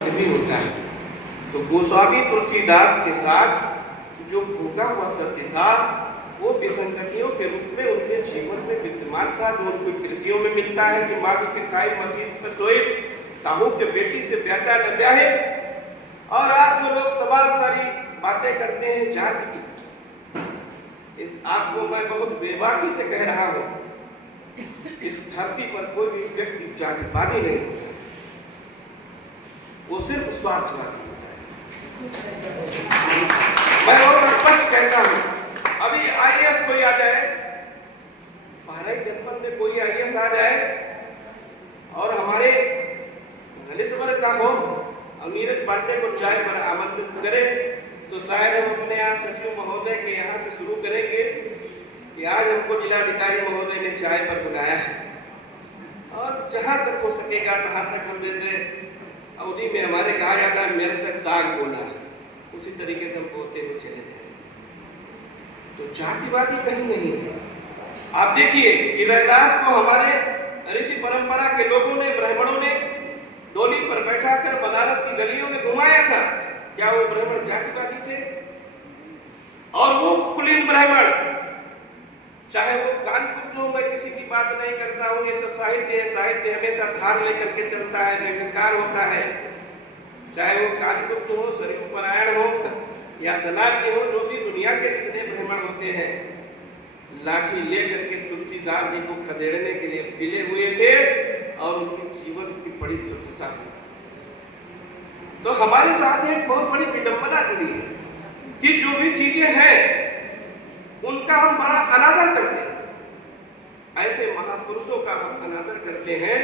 भी होता है। तो गोस्वामी तुलसीदास के साथ जो भोगा हुआ सत्य था वो विसंगतियों के रूप में उनके जीवन में विद्यमान था, जो उनकी कृतियों में मिलता है कि माँ के खाई मस्जिद पर सोए, ताहू के बेटी से ब्याटा न ब्याहे। और आज जो लोग तमाम सारी बातें करते हैं जाति की, आपको मैं बहुत बेबाकी से कह रहा हूं, इस धरती पर कोई भी व्यक्ति जातिवादी नहीं होता, वो सिर्फ स्वार्थवादी होता है। मैं और स्पष्ट कहता हूं, अभी आईएएस कोई आ जाए, बहराइच जनपद में कोई आईएएस आ जाए और हमारे दलित वर्ग का हो और नीरज पांडे को चाय पर आमंत्रित करे, तो शायद हम अपने यहाँ सचिव महोदय के यहाँ से शुरू करेंगे कि आज हमको जिलाधिकारी महोदय ने चाय पर बुलाया है, और जहां तक हो सकेगा तहां तक हम, जैसे अवधि में हमारे कहा जाता है मेरे से साग बोला है, उसी तरीके से हम बोलते हुए चले जाए। तो जातिवादी कहीं नहीं है। आप देखिए कि रैदास को हमारे ऋषि परंपरा के लोगों ने, ब्राह्मणों ने डोली पर बैठाकर बनारस की गलियों में घुमाया था। क्या वो ब्राह्मण जातिवादी थे? और वो कुलीन ब्राह्मण, चाहे वो कानपुर जो, मैं किसी की बात नहीं करता हूँ, ये सब साहित्य है, साहित्य हमेशा धार लेकर के चलता है, निर्विकार होता है। चाहे वो कानपुर हो, सरयू परायण हो या सनातनी हो, जो भी दुनिया के जितने ब्राह्मण होते हैं, लाठी लेकर के तुलसीदास जी को खदेड़ने के लिए मिले हुए थे और उनके जीवन की बड़ी दुर्दशा हुई। तो हमारे साथ एक बहुत बड़ी विडंबना जुड़ी है कि जो भी चीजें हैं उनका हम बड़ा अनादर करते हैं। ऐसे महापुरुषों का हम अनादर करते हैं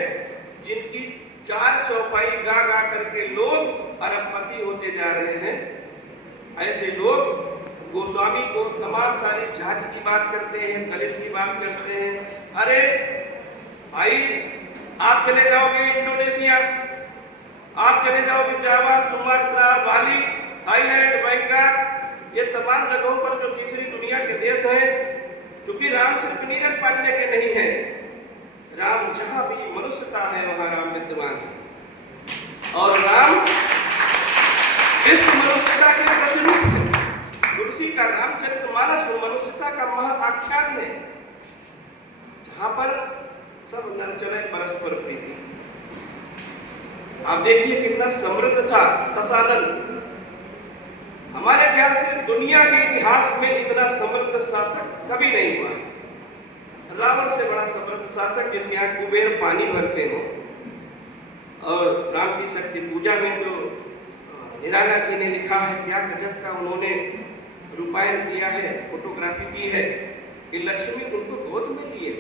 जिनकी चार चौपाई गा गा करके लोग अरबपति होते जा रहे हैं। ऐसे लोग गोस्वामी को तमाम सारी जाति की बात करते हैं, दलित की बात करते हैं। अरे भाई, आप चले जाओगे इंडोनेशिया, आप चले जाओगे जावा, सुमात्रा, बाली, थाईलैंड, बैंकॉक, ये तमाम जगहों पर जो तीसरी दुनिया के देश हैं, क्योंकि राम सिर्फ नीरज पांडे के नहीं है, राम जहां भी मनुष्यता है वहां राम विद्यमान है, और राम इस मनुष्यता के प्रतिरूप है। तुलसी का रामचरितमानस मनुष्यता का महाआख्यान है, जहां पर सब नर चले परस्पर प्रीति। आप देखिए कितना समृद्ध था तसानन। हमारे ख्याल से दुनिया के इतिहास में इतना समृद्ध शासक कभी नहीं हुआ। रावण से बड़ा समृद्ध शासक, जिसके यहाँ कुबेर पानी भरते हो। और राम की शक्ति पूजा में तो निराला जी ने लिखा है, क्या गजब का उन्होंने रूपायन किया है, फोटोग्राफी की है कि लक्ष्मी उनको गोद में लिए।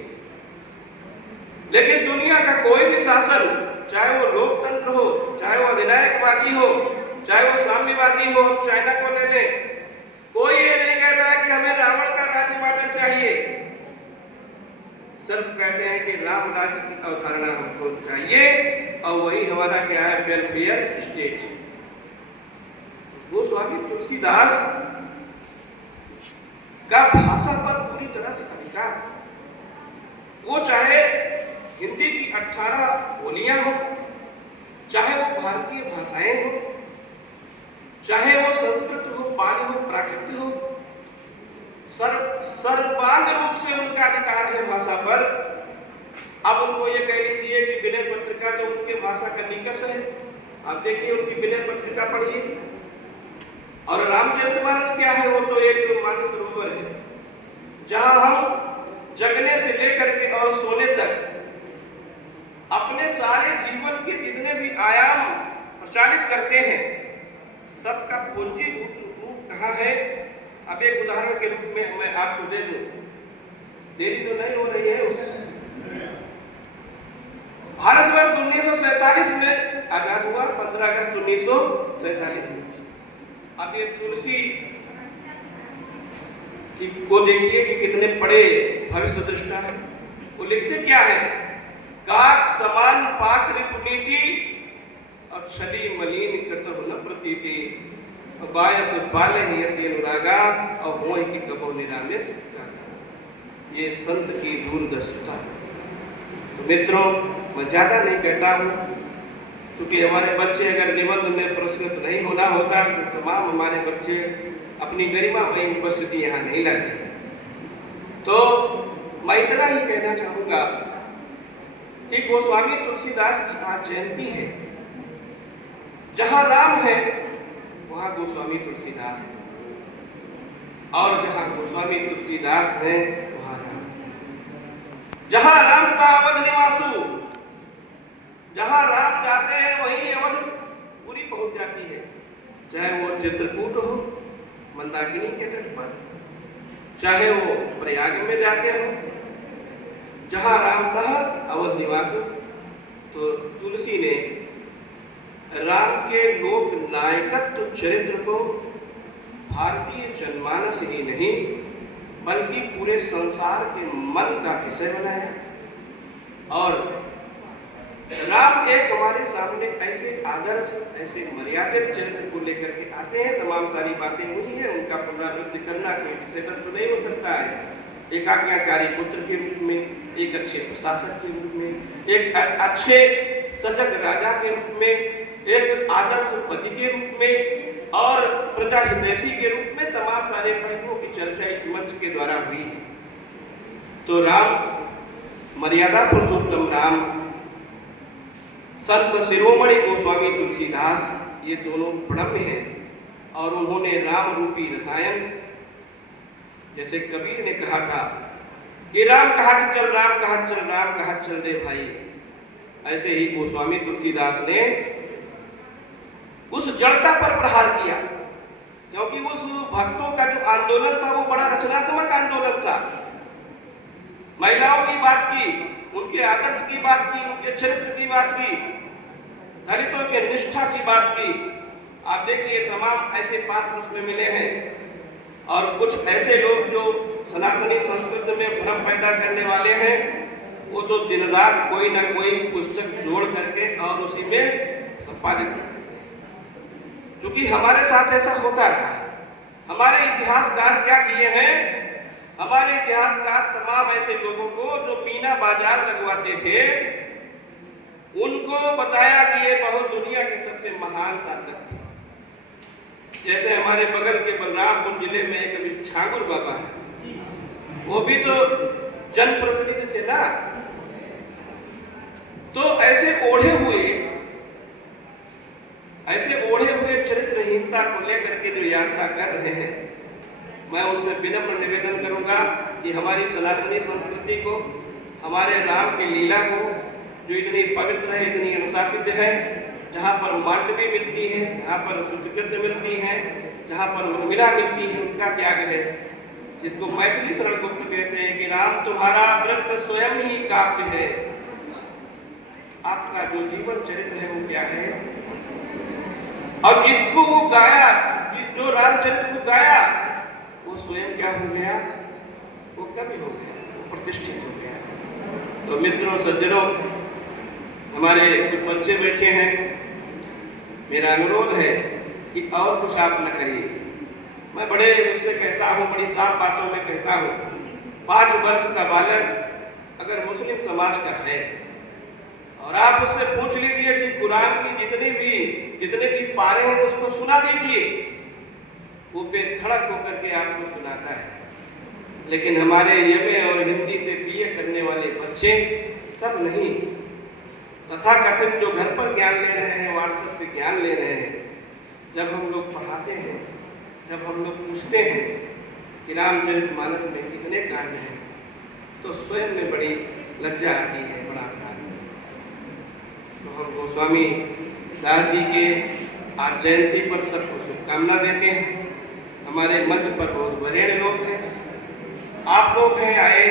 लेकिन दुनिया का कोई भी शासन, चाहे वो लोकतंत्र हो, चाहे वो अधिनायकवादी हो, चाहे वो साम्यवादी हो, चाइना को ले लें, कोई ये नहीं कहता कि हमें रावण का राज्य मॉडल चाहिए। सिर्फ कहते हैं कि राम राज्य की अवधारणा हमको चाहिए, और वही हमारा क्या है, वेलफेयर स्टेट। गोस्वामी तुलसीदास का भाषा पर पूरी तरह से अधिकार। वो चाहे हिंदी की 18 बोलियां हो, चाहे वो भारतीय भाषाएं हो, चाहे वो संस्कृत हो, पाली हो, प्राकृत हो, सर्वांग रूप से उनका अधिकार है भाषा पर। अब उनको ये कह लीजिए कि विनय पत्रिका तो उनके भाषा का निकष है। आप देखिए उनकी विनय पत्रिका पढ़िए। और रामचरितमानस क्या है, वो तो एक मानसरोवर है, जहां हम जगने से लेकर के और सोने तक अपने सारे जीवन के जितने भी आयाम प्रचारित करते हैं, सबका पूंजीभूत रूप कहाँ है। अब एक उदाहरण के रूप में मैं आपको दे दूं, देरी तो नहीं हो रही है। भारतवर्ष 1947 में आजाद हुआ, 15 अगस्त 1947 में। अब ये तुलसी को देखिए कि कितने बड़े भविष्य दृष्टा है। वो लिखते क्या है, काक समान पाक रिपुनीति और छली मलिन कतहु न प्रतीति, बायस बाले ही यति अनुरागा और होय की कबो निरामे सत्ता। ये संत की दूरदर्शिता। तो मित्रों, मैं ज्यादा नहीं कहता हूँ, क्योंकि हमारे बच्चे अगर निबंध में पुरस्कृत नहीं होना होता तो तमाम हमारे बच्चे अपनी गरिमामयी उपस्थिति यहाँ नहीं लाते। तो मैं इतना ही कहना चाहूँगा कि गोस्वामी तुलसीदास की आज जयंती है। जहाँ राम है वहाँ गोस्वामी तुलसीदास है, और जहाँ गोस्वामी तुलसीदास है वहाँ राम। जहाँ राम का अवध निवासु, जहाँ राम जाते हैं वहीं अवध पूरी पहुंच जाती है। चाहे वो चित्रकूट हो मंदाकिनी के तट पर, चाहे वो प्रयाग में जाते हो, जहाँ राम तहाँ अवध निवासु। तो तुलसी ने राम के लोक नायकत्व चरित्र को भारतीय जनमानस ही नहीं बल्कि पूरे संसार के मन का विषय बनाया। और राम एक हमारे सामने ऐसे आदर्श, ऐसे मर्यादित चरित्र को लेकर के आते हैं। तमाम सारी बातें हुई हैं, उनका पुनरावृत्ति करना कोई विषय वस्तु नहीं हो सकता है। एक आज्ञाकारी पुत्र के रूप में, एक अच्छे प्रशासक के रूप में, एक अच्छे सजग राजा के रूप में, एक आदर्श पति के रूप में और प्रजा हितैषी के रूप में तमाम सारे पहलुओं की चर्चा इस मंच के द्वारा हुई। तो राम, मर्यादा पुरुषोत्तम राम, संत शिरोमणि गोस्वामी तुलसीदास, ये दोनों प्रणम्य हैं। और उन्होंने राम रूपी रसायन, जैसे कबीर ने कहा था कि राम कहा चल, राम कहा चल, राम कहा चल रे भाई, ऐसे ही गोस्वामी तुलसीदास ने उस जड़ता पर प्रहार किया। क्योंकि उस भक्तों का जो आंदोलन था वो बड़ा रचनात्मक आंदोलन था। महिलाओं की बात की, उनके आदर्श की बात की, उनके चरित्र की बात की, दलितों के निष्ठा की बात की। आप देखिए तमाम ऐसे पात्र उसमें मिले हैं। और कुछ ऐसे लोग जो सनातनी संस्कृति में भ्रम पैदा करने वाले हैं, वो तो दिन रात कोई ना कोई पुस्तक जोड़ करके और उसी में संपादित कर देते हैं। क्योंकि हमारे साथ ऐसा होता रहा है। हमारे इतिहासकार क्या किए हैं? हमारे इतिहासकार तमाम ऐसे लोगों को जो मीना बाजार लगवाते थे, उनको बताया कि ये बहुत दुनिया के सबसे महान शासक थे। जैसे हमारे बगल के बलरामपुर जिले में एक अभी छांगुर बाबा है, वो भी तो जनप्रतिनिधि थे ना। तो ऐसे ओढ़े हुए चरित्रहीनता को लेकर के जो यात्रा कर रहे हैं, मैं उनसे विनम्र निवेदन करूंगा कि हमारी सनातनी संस्कृति को, हमारे राम की लीला को, जो इतनी पवित्र है, इतनी अनुशासित है, जहाँ पर मांडवी मिलती है, जहाँ पर शुद्धकृत्य मिलती है, जहाँ पर उर्मिला मिलती है, उनका त्याग है। जिसको मैथिली शरण गुप्त कहते हैं कि राम तुम्हारा व्रत स्वयं ही काव्य है। आपका जो जीवन चरित्र है वो क्या है? और जिसको वो गाया, जो रामचरित्र को गाया, वो स्वयं क्या हो गया? वो कवि हो गया, वो प्रतिष्ठित हो गया। तो मित्रों, सज्जनों, हमारे कुछ बच्चे बैठे हैं, मेरा अनुरोध है कि और कुछ आप न करिए। मैं बड़े उससे कहता हूँ, बड़ी साफ बातों में कहता हूँ, 5 वर्ष का बालक अगर मुस्लिम समाज का है और आप उससे पूछ लीजिए कि कुरान की जितने भी पारे हैं उसको सुना दीजिए, वो बेधड़क होकर के आपको सुनाता है। लेकिन हमारे एमए और हिंदी से बीए करने वाले बच्चे सब नहीं, तथाकथित जो घर पर ज्ञान ले रहे हैं, व्हाट्सएप से ज्ञान ले रहे हैं, जब हम लोग पढ़ाते हैं, जब हम लोग पूछते हैं कि रामचरितमानस में कितने कांड हैं, तो स्वयं में बड़ी लज्जा आती है, बड़ा अपराध। तो हम गोस्वामी दास जी के आज जयंती पर सबको शुभकामना देते हैं। हमारे मंच पर बहुत वरेण्य लोग हैं, आप लोग हैं आए,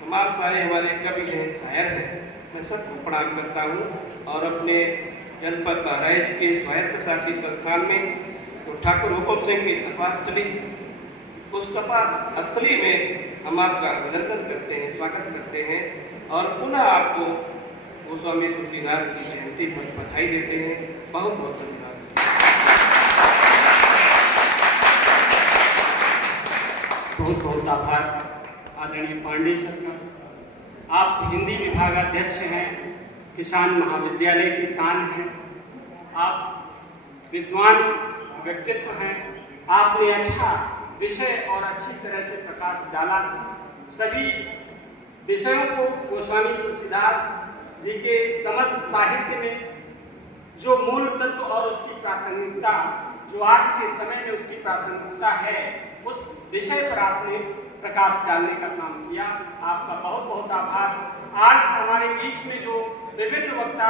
तमाम सारे हमारे कवि हैं, शायर हैं। मैं सबको प्रणाम करता हूँ। और अपने जनपद बहराइच के स्वायत्त शासी संस्थान में तो ठाकुर हुकुम सिंह की तपास्थली, उस तपास्थली में हम आपका अभिनंदन करते हैं, स्वागत करते हैं और पुनः आपको गोस्वामी तुलसीदास की जयंती पर बधाई देते हैं। बहुत बहुत धन्यवाद। बहुत बहुत आभार आदरणीय पांडे सर का। आप हिंदी विभागाध्यक्ष हैं, किसान महाविद्यालय की शान हैं। आप विद्वान व्यक्तित्व हैं, आपने अच्छा विषय और अच्छी तरह से प्रकाश डाला। सभी विषयों को गोस्वामी तुलसीदास जी के समस्त साहित्य में जो मूल तत्व और उसकी प्रासंगिकता, जो आज के समय में उसकी प्रासंगिकता है, उस विषय पर आपने प्रकाश डालने का काम किया। आपका बहुत बहुत आभार। आज हमारे बीच में जो विभिन्न वक्ता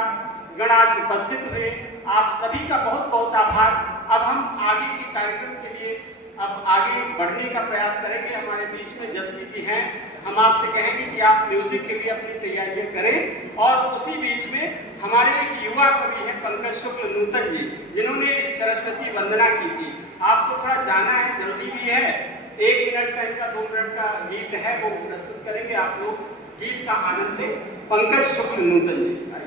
गण आज उपस्थित हुए, आप सभी का बहुत बहुत आभार। अब हम आगे के कार्यक्रम के लिए अब आगे बढ़ने का प्रयास करेंगे। हमारे बीच में जस्सी जी हैं, हम आपसे कहेंगे कि आप म्यूजिक के लिए अपनी तैयारियां करें। और उसी बीच में हमारे एक युवा कवि हैं पंकज शुक्ल नूतन जी, जिन्होंने सरस्वती वंदना की थी। आपको थोड़ा जाना है, जल्दी भी है, 1 मिनट का इनका 2 मिनट का गीत है, वो प्रस्तुत करेंगे। आप लोग गीत का आनंद लें। पंकज शुक्ल नूतन जी आइए।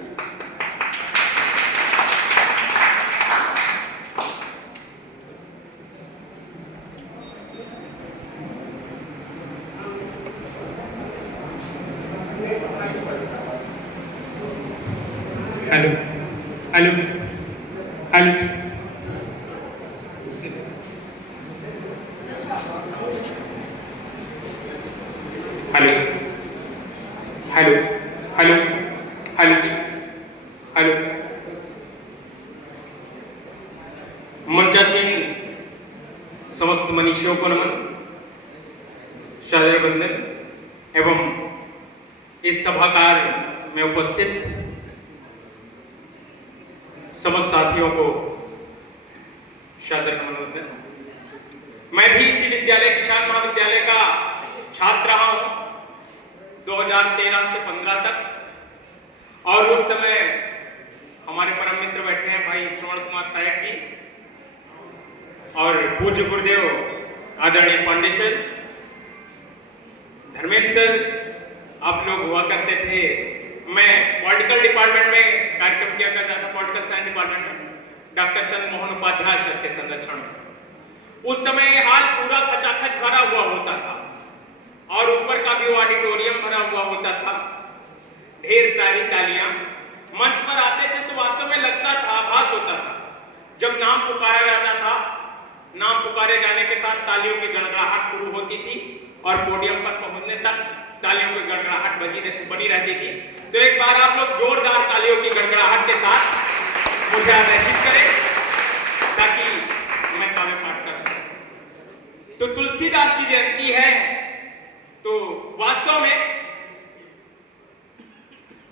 Hello hello hello hello hello hello hello hello मंचासीन समस्त मनीषियों को नमन, सादर वंदन एवं इस सभाकार में उपस्थित समस्त साथियों को सादर नमन। मैं भी इसी विद्यालय किसान महाविद्यालय का छात्र रहा हूं 2013 से 15 तक, और उस समय हमारे परम मित्र बैठे हैं भाई श्रवण कुमार साहेब जी और पूज्य गुरुदेव आदरणीय पांडे सर, धर्मेंद्र सर, आप लोग हुआ करते थे। मैं पॉलिटिकल डिपार्टमेंट में कार्यक्रम किया करता था, पॉलिटिकल साइंस डिपार्टमेंट में, डॉक्टर चंद्र मोहन उपाध्याय सर के संरक्षण में। उस समय ये हाल पूरा खचाखच भरा हुआ होता था और ऊपर का भी ऑडिटोरियम भरा हुआ होता था, ढेर सारी तालियां। मंच पर आते थे तो वास्तव में लगता था, आभास होता था, जब नाम पुकारा जाता था, नाम पुकारे जाने के साथ तालियों की गड़गड़ाहट शुरू होती थी और पोडियम पर पहुंचने तक तालियों की गड़गड़ाहट बनी रहती थी। तो एक बार आप लोग जोरदार तालियों की गड़गड़ाहट के साथ मुझे आदेशित करें ताकि मैं काव्य पाठ कर सकूं। तो तुलसीदास की जयंती है, तो वास्तव में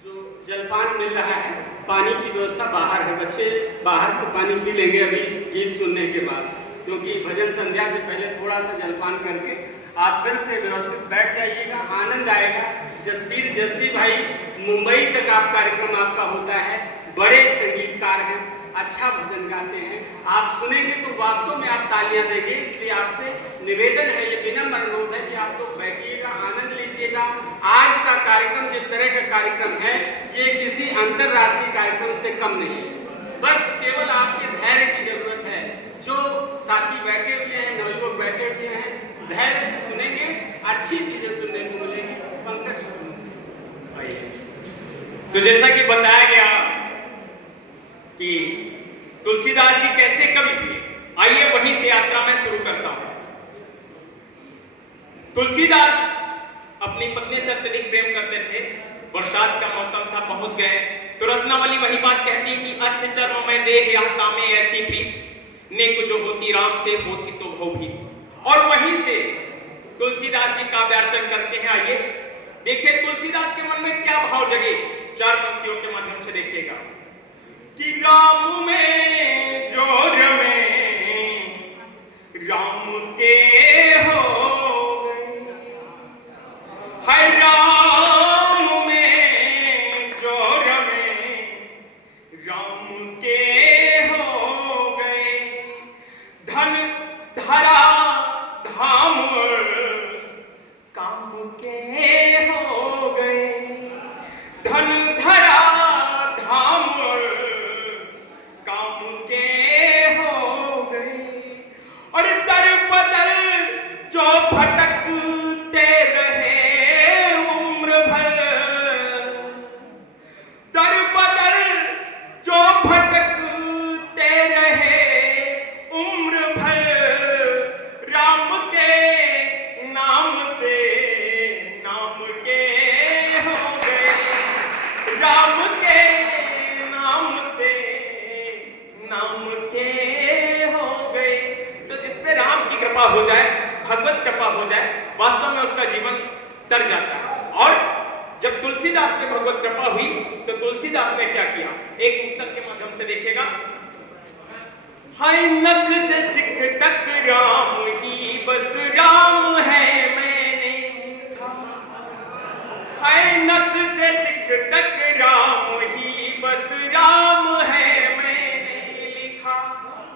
जो जलपान मिल रहा है, पानी की व्यवस्था बाहर है, बच्चे बाहर से पानी पी लेंगे अभी गीत सुनने के बाद, क्योंकि भजन संध्या से पहले थोड़ा सा जलपान करके आप फिर से व्यवस्थित बैठ जाइएगा, आनंद आएगा। जसवीर जस्सी भाई, मुंबई तक आप कार्यक्रम आपका होता है, बड़े संगीतकार हैं, अच्छा भजन गाते हैं, आप सुनेंगे तो वास्तव में आप तालियां देंगे। इसलिए आपसे निवेदन है, ये विनम्र अनुरोध है कि आप लोग बैठिएगा, आनंद लीजिएगा। आज का कार्यक्रम जिस तरह का कार्यक्रम है, ये किसी अंतरराष्ट्रीय कार्यक्रम से कम नहीं है। बस केवल आपके धैर्य की जरूरत है। जो साथी बैठे हुए हैं, नवयुवक बैठे हुए हैं, धैर्य से सुनेंगे, अच्छी चीजें सुनने को मिलेंगी। पंकज आइए। तो जैसा कि बताया गया कि तुलसीदास जी कैसे कवि थे, आइए वहीं से यात्रा में शुरू करता हूं। तुलसीदास अपनी पत्नी से अत्यधिक प्रेम करते थे। बरसात का मौसम था, पहुंच गए तो रत्नावली वही बात कहती कि अथ चर्म में देह या कामे ऐसी प्रीत, नेक जो होती राम से होती तो भव भी। और वहीं से तुलसीदास जी काव्यार्चन करते हैं। आइए देखिए तुलसीदास के मन में क्या भाव जगे, 4 पंक्तियों के माध्यम से देखिएगा कि राम में जो रमे राम के हो गए, है राम में जो रमे राम के हो गए, धन धरा धाम काम के हो गए, धन धरा धाम नाम के हो गए। तो जिस पे राम की कृपा हो जाए, भगवत कृपा हो जाए, वास्तव में उसका जीवन तर जाता है। और जब तुलसीदास पे भगवत कृपा हुई तो तुलसीदास ने क्या किया, एक मुक्तक के माध्यम से देखिएगा। हाय नख से सिख तक राम ही बस राम है मैंने लिखा, हाय नख से सिख तक राम ही बस राम है मैंने लिखा,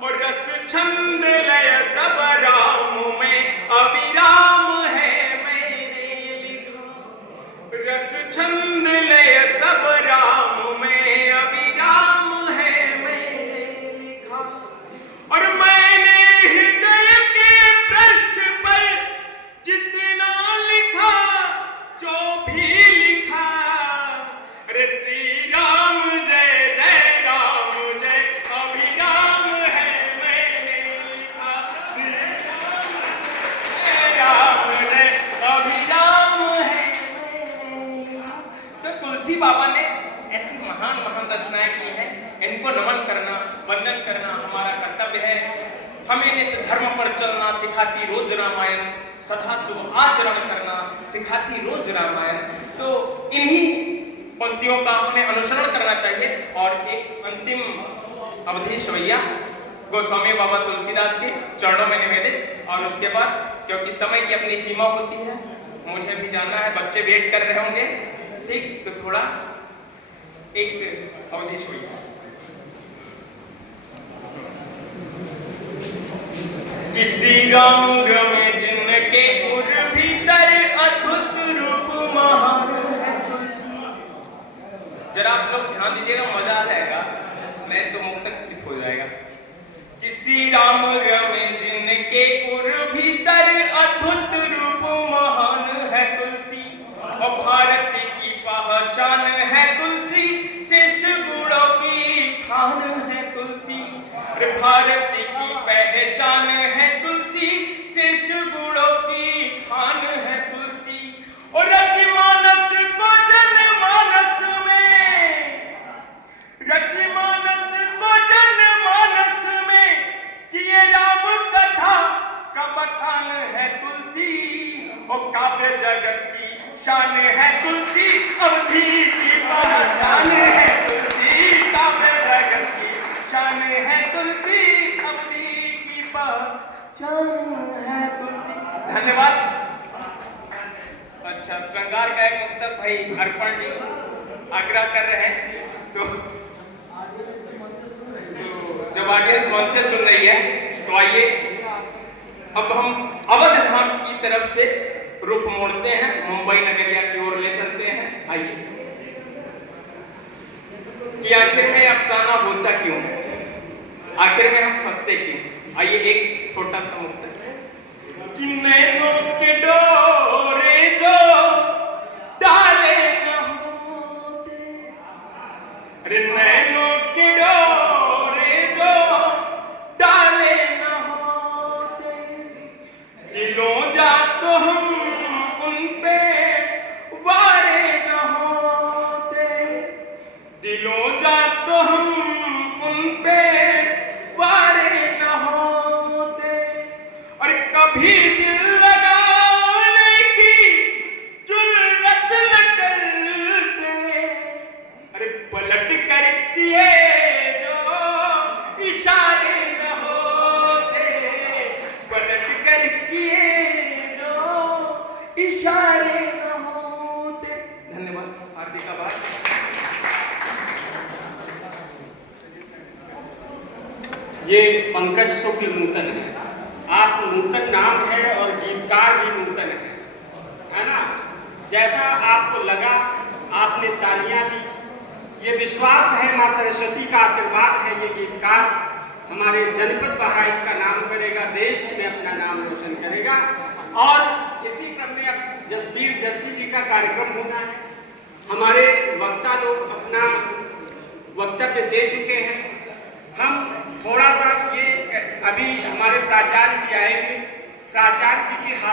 और रस छंद लय सब राम में अविराम है मैंने लिखा, रस छंद लय सब राम में अविराम है मैंने लिखा, और मैंने हृदय के पृष्ठ पर जितना लिखा जो भी लिखा, अरे श्री राम जय जय राम जय अभिराम है मैंने लिखा, श्री राम जय अभिराम है मैंने लिखा। तो तुलसी बाबा ने ऐसी महान महान रचनाएं की हैं, इनको नमन करना, वंदन करना हमारा कर्तव्य है। हमें नित्य धर्म पर चलना सिखाती रोज रामायण, सदा शुभ आचरण करना सिखाती रोज रामायण। तो इन्हीं पंक्तियों का हमें अनुसरण करना चाहिए। और एक अंतिम अवधि सवैया गोस्वामी बाबा तुलसीदास के चरणों में निवेदित, और उसके बाद क्योंकि समय की अपनी सीमा होती है, मुझे भी जाना है, बच्चे वेट कर रहे होंगे, ठीक, तो थोड़ा एक अवधि सवैया। किसी रंग में जिनके उर भीतर अद्भुत रूप महान है तुलसी। जरा आप लोग ध्यान दीजिएगा, मजा आ जाएगा, नहीं तो मुक्तक स्लिप हो जाएगा। किसी राम में जिनके उर भीतर अद्भुत रूप महान है तुलसी, और भारत की पहचान है तुलसी, श्रेष्ठ गुणों की खान है तुलसी, भारत की पहचान है तुलसी, श्रेष्ठ गुणों की खान है तुलसी, और रचि मानस को जनमानस में, रचि मानस को जनमानस में किए राम कथा का बखान है तुलसी, और काव्य जगत की शान है तुलसी, अवधि की पहचान है तुलसी, काव्य जगत की शान है तुलसी, अवधि की पहचान है तुलसी। धन्यवाद। अच्छा, श्रृंगार का एक मुक्तक भाई अर्पण जी आग्रह कर रहे हैं, तो जब ऑडियंस मंच से सुन रही है तो आइए अब हम अवध धाम की तरफ से रुख मोड़ते हैं, मुंबई नगरिया की ओर ले चलते हैं। आइए कि आखिर में अफसाना होता क्यों है, आखिर में हम फंसते क्यों। आइए एक छोटा सा मुक्तक कि नैनों के डोरे जो डाले न होते, अरे नैनों के डोरे जो डाले न होते, दिलों जा तो हम उन पे वारे न होते, दिलों जा तो हम उन पे वारे न होते, और कभी दिल लगाने की जुर्रत न करते, अरे पलट कर किए जो इशारे न होते, पलट कर किए जो इशारे न होते। धन्यवाद, हार्दिक आभार। ये पंकज शुक्ल नूतन है, आप नूतन नाम है और गीतकार भी नूतन है ना। जैसा आपको लगा आपने तालियां दी, ये विश्वास है मां सरस्वती का आशीर्वाद है, ये गीतकार हमारे जनपद बहराइच का नाम करेगा, देश में अपना नाम रोशन करेगा। और इसी क्रम में अब जसबीर जस्सी जी का कार्यक्रम होना है। हमारे वक्ता लोग अपना वक्तव्य दे चुके हैं। हम थोड़ा सा ये अभी हमारे प्राचार्य जी आएंगे, प्राचार्य जी के हाथ